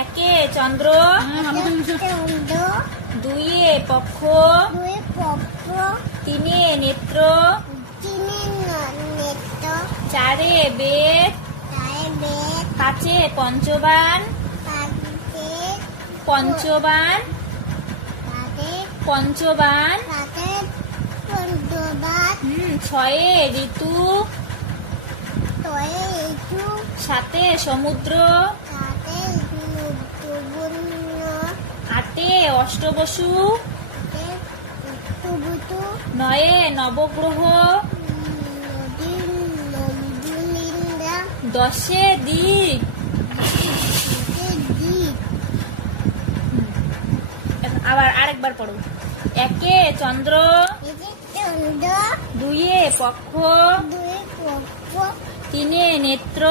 একে চন্দ্র, দুইয়ে পক্ষ, তিনে নেত্র, চারে বেদ, পাঁচে পঞ্চবান, ছয়ে ঋতু, সাতে সমুদ্র, আটে অষ্টবসু, নয়ে নবগ্রহ, দশে দ্বীপ। আবার আরেকবার পড়ো। একে চন্দ্র, দুইয়ে পক্ষ, তিনে নেত্র,